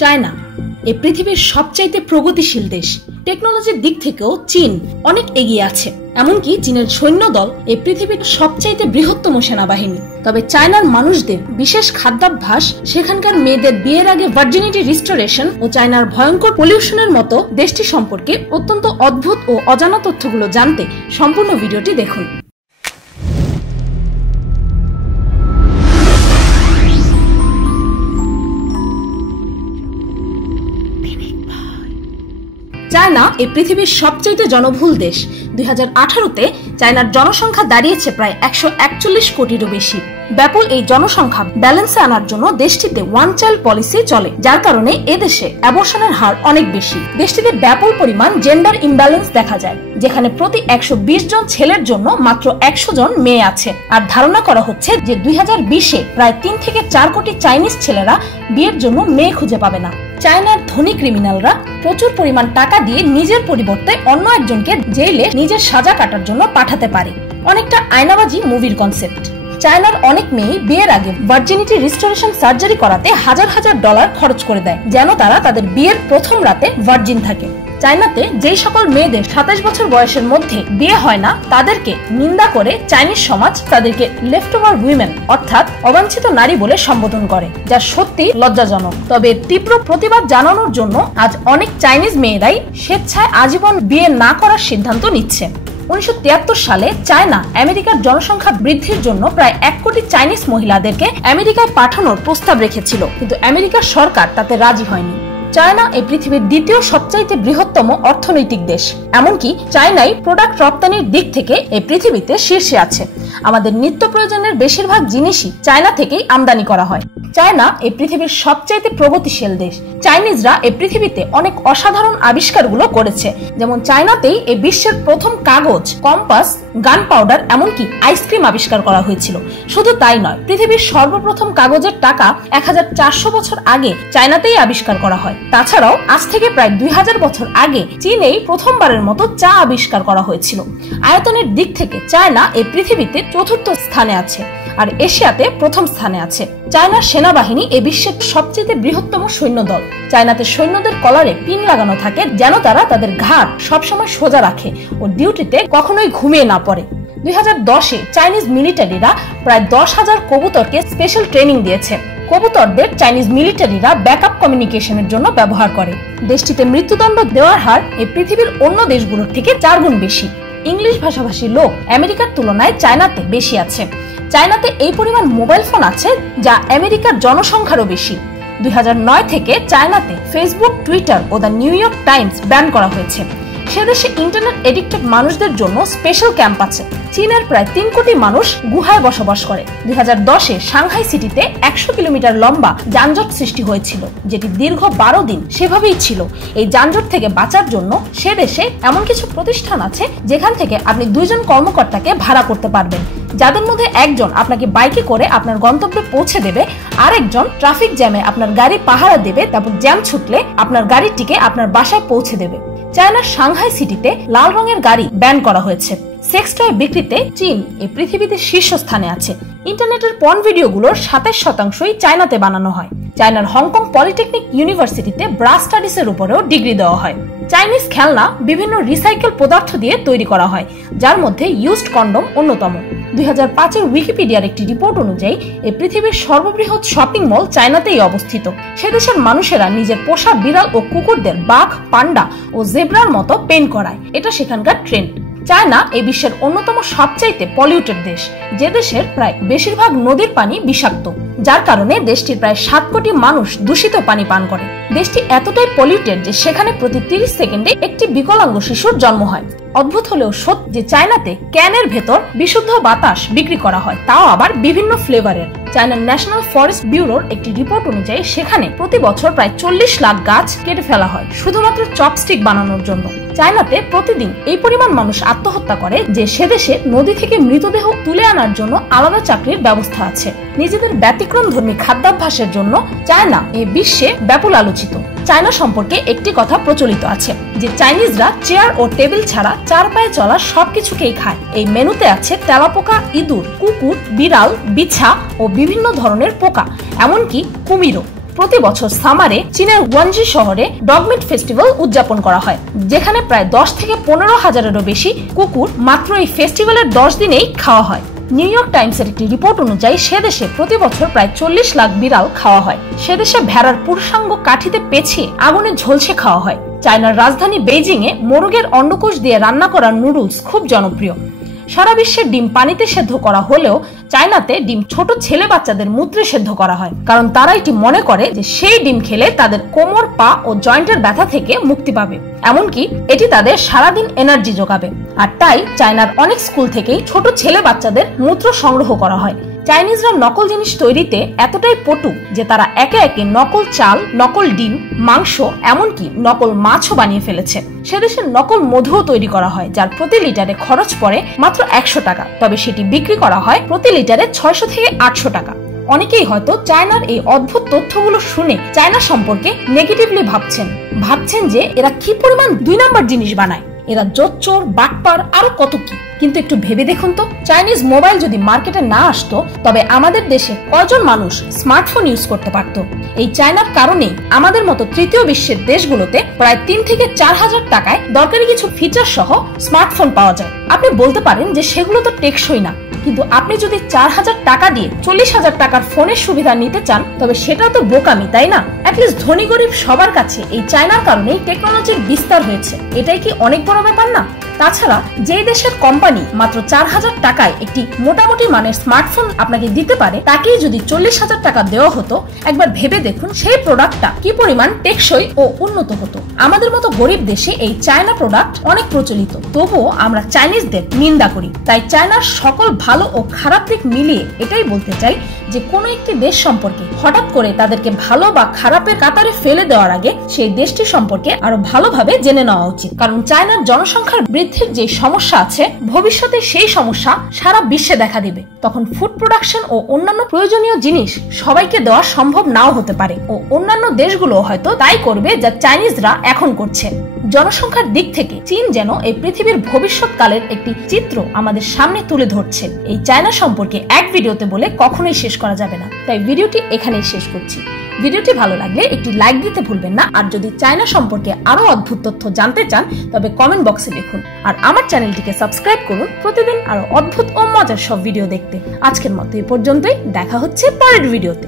China এই পৃথিবীর সবচাইতে প্রগতিশীল দেশ। টেকনোলজির দিক থেকেও চীন অনেক এগিয়ে আছে। এমনকি চীনের সৈন্যদল এই পৃথিবীর সবচাইতে বৃহত্তম সেনাবাহিনী। তবে চায়নার মানুষদের বিশেষ খাদ্যাভ্যাস, সেখানকার মেয়েদের বিয়ের আগে ভার্জিনিটি রিস্টোরেশন ও চায়নার ভয়ঙ্কর পলিউশনের মতো দেশটি সম্পর্কে অত্যন্ত অদ্ভুত ও অজানা তথ্যগুলো জানতে সম্পূর্ণ ভিডিওটি দেখুন। চায়না এই পৃথিবীর সবচেয়ে জনবহুল দেশ। 2018-তে চায়নার জনসংখ্যা দাঁড়িয়েছে প্রায় 141 কোটিরও বেশি। ব্যাপক এই জনসংখ্যা ব্যালেন্সে আনার জন্য দেশটিতে ওয়ান চাইল্ড পলিসি চলে, যার কারণে এদেশে অ্যাবর্শনের হার অনেক বেশি। দেশটিতে ব্যাপক পরিমাণ জেন্ডার ইমব্যালেন্স দেখা যায়, যেখানে প্রতি 120 জন ছেলের জন্য মাত্র 100 জন মেয়ে আছে। আর ধারণা করা হচ্ছে যে 2020-এ প্রায় 3 থেকে 4 কোটি চাইনিজ ছেলেরা বিয়ের জন্য মেয়ে খুঁজে পাবে না। চায়নার ধনী ক্রিমিনালরা প্রচুর পরিমাণ টাকা দিয়ে নিজের পরিবর্তে অন্য একজনকে জেলে নিজের সাজা কাটার জন্য পাঠাতে পারে। অনেকটা আয়নাবাজি মুভির কনসেপ্ট। চায়নার অনেক মেয়ে বিয়ের আগে ভার্জিনিটি রিস্টোরেশন সার্জারি করাতে হাজার হাজার ডলার খরচ করে দেয়, যেন তারা তাদের বিয়ের প্রথম রাতে ভার্জিন থাকে। চায়নাতে যেই সকল মেয়েদের 27 বছর বয়সের মধ্যে বিয়ে হয় না, তাদেরকে নিন্দা করে চাইনিজ সমাজ তাদেরকে লেফট ওভার উইমেন অর্থাৎ অবাঞ্ছিত নারী বলে সম্বোধন করে, যা সত্যি লজ্জাজনক। তবে তীব্র প্রতিবাদ জানানোর জন্য আজ অনেক চাইনিজ মেয়েরাই স্বেচ্ছায় আজীবন বিয়ে না করার সিদ্ধান্ত নিচ্ছে। 1973 সালে চায়না আমেরিকার জনসংখ্যা বৃদ্ধির জন্য প্রায় 1 কোটি চাইনিজ মহিলাদেরকে আমেরিকায় পাঠানোর প্রস্তাব রেখেছিল, কিন্তু আমেরিকার সরকার তাতে রাজি হয়নি। চায়না এই পৃথিবীর দ্বিতীয় সবচাইতে বৃহত্তম অর্থনৈতিক দেশ। এমনকি চায়নাই প্রোডাক্ট রপ্তানির দিক থেকে এই পৃথিবীতে শীর্ষে আছে। আমাদের নিত্য প্রয়োজনের বেশিরভাগ জিনিসই চায়না থেকেই আমদানি করা হয়। চায়না এই পৃথিবীর সবচাইতে প্রগতিশীল দেশ। চাইনিজরা এই পৃথিবীতে অনেক অসাধারণ আবিষ্কারগুলো করেছে, যেমন চায়নাতেই এই বিশ্বের প্রথম কাগজ, কম্পাস, গান পাউডার, এমনকি আইসক্রিম আবিষ্কার করা হয়েছিল। শুধু তাই নয়, পৃথিবীর সর্বপ্রথম কাগজের টাকা 1400 বছর আগে চায়নাতেই আবিষ্কার করা হয়। তাছাড়াও আজ থেকে প্রায় 2000 বছর আগে চীনেই প্রথমবারের মতো চা আবিষ্কার করা হয়েছিল। আয়তনের দিক থেকে চায়না এই পৃথিবীতে চতুর্থ স্থানে আছে, আর এশিয়াতে প্রথম স্থানে আছে। চায়নার সেনাবাহিনী এই বিশ্বের সবচেয়ে বৃহত্তম সৈন্যদল। চায়নাতে সৈন্যদের কলারে পিন লাগানো থাকে, যেন তারা তাদের ঘাড় সবসময় সোজা রাখে ও ডিউটিতে কখনোই ঘুমিয়ে না পড়ে। 2010-এ চাইনিজ মিলিটারিরা প্রায় 10,000 কবুতরকে স্পেশাল ট্রেনিং দিয়েছে। কবুতরদের চাইনিজ মিলিটারিরা ব্যাকআপ কমিউনিকেশনের জন্য ব্যবহার করে। দেশটিতে মৃত্যুদণ্ড দেওয়ার হার এই পৃথিবীর অন্য দেশগুলোর থেকে 4 গুণ বেশি। ইংলিশ ভাষাভাষী লোক আমেরিকার তুলনায় চায়নাতে বেশি আছে। চায়নাতে এই পরিমাণ মোবাইল ফোন আছে যা আমেরিকার জনসংখ্যারও বেশি। 2009 থেকে চায়নাতে ফেসবুক, টুইটার ও the New York Times ban করা হয়েছে। সেদেশে ইন্টারনেট এডিক্টেড মানুষদের জন্য স্পেশাল ক্যাম্প আছে। চীনের প্রায় 3 কোটি মানুষ গুহায় বসবাস করে। 2010-এ সাংহাই সিটিতে 100 কিলোমিটার লম্বা যানজট সৃষ্টি হয়েছিল, যেটি দীর্ঘ 12 দিন সেভাবেই ছিল। এই যানজট থেকে বাঁচার জন্য সে দেশে এমন কিছু প্রতিষ্ঠান আছে যেখান থেকে আপনি 2 জন কর্মকর্তাকে ভাড়া করতে পারবেন, যাদের মধ্যে একজন আপনাকে বাইকে করে আপনার গন্তব্যে পৌঁছে দেবে, আরেকজন ট্রাফিক জ্যামে আপনার গাড়ি পাহারা দেবে, তারপর জ্যাম ছুটলে আপনার গাড়িটিকে আপনার বাসায় পৌঁছে দেবে। চায়নার সাংহাই সিটিতে লাল রঙের গাড়ি ব্যান করা হয়েছে। সেক্স টয় বিক্রিতে চীন এই পৃথিবীতে শীর্ষস্থানে আছে। ইন্টারনেটের পর্ন ভিডিওগুলোর 27%ই চায়নাতে বানানো হয়। চায়নার হংকং পলিটেকনিক ইউনিভার্সিটিতে ব্রা স্টাডিজের উপরেও ডিগ্রি দেওয়া হয়। চাইনিজ খেলনা বিভিন্ন রিসাইকেল পদার্থ দিয়ে তৈরি করা হয়, যার মধ্যে ইউজড কন্ডম অন্যতম। 2005-এর উইকিপিডিয়ার একটি রিপোর্ট অনুযায়ী এই পৃথিবীর সর্ববৃহৎ শপিং মল চায়নাতেই অবস্থিত। সেদেশের মানুষেরা নিজের পোষা বিড়াল ও কুকুরদের বাঘ, পান্ডা ও জেব্রার মতো পেইন্ট করায়। এটা সেখানকার ট্রেন্ড। চায়না এই বিশ্বের অন্যতম সবচাইতে পলিউটেড দেশ, যে দেশের প্রায় বেশিরভাগ নদীর পানি বিষাক্ত, যার কারণে দেশটির প্রায় 7 কোটি মানুষ দূষিত পানি পান করে। দেশটি এতটাই পলিউটেড যে সেখানে প্রতি 30 সেকেন্ডে একটি বিকলাঙ্গ শিশুর জন্ম হয়। অদ্ভুত হলেও সত্যি যে চায়নাতে ক্যানের ভেতর বিশুদ্ধ বাতাস বিক্রি করা হয়, তাও আবার বিভিন্ন ফ্লেভারের। চায়নার ন্যাশনাল ফরেস্ট ব্যুরোর একটি রিপোর্ট অনুযায়ী সেখানে প্রতি বছর প্রায় 40 লাখ গাছ কেটে ফেলা হয় শুধুমাত্র চপস্টিক বানানোর জন্য। চায়নাতে প্রতিদিন এই পরিমাণ মানুষ আত্মহত্যা করে যে সেদেশে নদী থেকে মৃতদেহ তুলে আনার জন্য আলাদা চাকরির ব্যবস্থা আছে। নিজেদের ব্যতিক্রমধর্মী খাদ্যাভ্যাসের জন্য চায়না এই বিশ্বে ব্যাপক আলোচিত। সমালোচিত। চায়না সম্পর্কে একটি কথা প্রচলিত আছে যে চাইনিজরা চেয়ার ও টেবিল ছাড়া 4 পায়ে চলা সবকিছুকেই খায়। এই মেনুতে আছে তেলাপোকা, ইঁদুর, কুকুর, বিড়াল, বিছা ও বিভিন্ন ধরনের পোকা, এমনকি কুমিরও। প্রতি বছর সামারে চীনের ওয়ানজি শহরে ডগমিট ফেস্টিভ্যাল উদযাপন করা হয়, যেখানে প্রায় 10 থেকে 15 হাজারেরও বেশি কুকুর মাত্র এই ফেস্টিভ্যালের 10 দিনেই খাওয়া হয়। নিউ ইয়র্ক টাইমসের একটি রিপোর্ট অনুযায়ী সে দেশে প্রতি বছর প্রায় 40 লাখ বিড়াল খাওয়া হয়। সে দেশে ভেড়ার পুরুষাঙ্গ কাঠিতে পেঁচিয়ে আগুনে ঝলসে খাওয়া হয়। চায়নার রাজধানী বেইজিং এ মোরগের অন্ডকোষ দিয়ে রান্না করা নুডলস খুব জনপ্রিয়। সারা বিশ্বে ডিম পানিতে সেদ্ধ করা হলেও চায়নাতে ডিম ছোট ছেলে বাচ্চাদের মূত্রে সেদ্ধ করা হয়, কারণ তারা এটি মনে করে যে সেই ডিম খেলে তাদের কোমর, পা ও জয়েন্টের ব্যথা থেকে মুক্তি পাবে, এমনকি এটি তাদের সারাদিন এনার্জি যোগাবে। আর তাই চায়নার অনেক স্কুল থেকেই ছোট ছেলে বাচ্চাদের মূত্র সংগ্রহ করা হয়। চাইনিজরা নকল জিনিস তৈরিতে এতটাই পটু যে তারা একে একে নকল চাল, নকল ডিম, মাংস, এমনকি নকল মাছও বানিয়ে ফেলেছে। সেদেশের নকল মধুও তৈরি করা হয়, যার প্রতি লিটারে খরচ পড়ে মাত্র 100 টাকা, তবে সেটি বিক্রি করা হয় প্রতি লিটারে 600 থেকে 800 টাকা। অনেকেই হয়তো চায়নার এই অদ্ভুত তথ্যগুলো শুনে চায়না সম্পর্কে নেগেটিভলি ভাবছেন যে এরা কি পরিমাণ 2 নাম্বার জিনিস বানায়, এরা জোচ্চোর, বাটপার, আরো কত কি। কিন্তু একটু ভেবে দেখুন তো, চাইনিজ মোবাইল যদি মার্কেটে না আসতো তবে আমাদের দেশে কয়জন মানুষ স্মার্টফোন ইউজ করতে পারত? এই চায়নার কারণে আমাদের মতো তৃতীয় বিশ্বের দেশগুলোতে প্রায় 3 থেকে 4 হাজার টাকায় দরকারি কিছু ফিচার সহ স্মার্টফোন পাওয়া যায়। আপনি বলতে পারেন যে সেগুলো তো টেকসই না, কিন্তু আপনি যদি 4,000 টাকা দিয়ে 40,000 টাকার ফোনের সুবিধা নিতে চান তবে সেটা তো বোকামি, তাই না? অ্যাটলিস্ট ধনী গরিব সবার কাছে এই চায়নার কারণেই টেকনোলজির বিস্তার হয়েছে। এটাই কি অনেক বড় ব্যাপার না? তাছাড়া যে দেশের কোম্পানি মাত্র 4,000 টাকায় একটি মোটামুটি মানের স্মার্টফোন আপনাকে দিতে পারে, তাকেই যদি 40,000 টাকা দেওয়া হতো, একবার ভেবে দেখুন সেই প্রোডাক্টটা কি পরিমাণ টেকসই ও উন্নত হতো। আমাদের মতো গরিব দেশে এই চায়না প্রোডাক্ট অনেক প্রচলিত, তবুও আমরা চাইনিজদের নিন্দা করি। তাই চায়নার সকল ভালো ও খারাপ দিক মিলিয়ে এটাই বলতে চাই যে কোনো একটি দেশ সম্পর্কে হঠাৎ করে তাদেরকে ভালো বা খারাপের কাতারে ফেলে দেওয়ার আগে সেই দেশটি সম্পর্কে আরো ভালোভাবে জেনে নেওয়া উচিত। কারণ চায়নার জনসংখ্যার বৃদ্ধির যে সমস্যা আছে, ভবিষ্যতে সেই সমস্যা সারা বিশ্বে দেখা দিবে। তখন ফুড প্রোডাকশন ও অন্যান্য প্রয়োজনীয় জিনিস সবাইকে দেওয়া সম্ভব নাও হতে পারে, ও অন্যান্য দেশগুলো হয়তো তাই করবে যা চাইনিজরা এখন করছে। জনসংখ্যার দিক থেকে চীন যেন এই পৃথিবীর ভবিষ্যৎকালের একটি চিত্র আমাদের সামনে তুলে ধরছে। এই চায়না সম্পর্কে এক ভিডিওতে বলে কখনোই শেষ করা যাবে না, তাই ভিডিওটি এখানেই শেষ করছি। ভিডিওটি ভালো লাগলে একটি লাইক দিতে ভুলবেন না। আর যদি চায়না সম্পর্কে আরো অদ্ভুত তথ্য জানতে চান তবে কমেন্ট বক্সে লিখুন। আর আমার চ্যানেলটিকে সাবস্ক্রাইব করুন প্রতিদিন আরো অদ্ভুত ও মজার সব ভিডিও দেখতে। আজকের মতো এই পর্যন্তই, দেখা হচ্ছে পরের ভিডিওতে।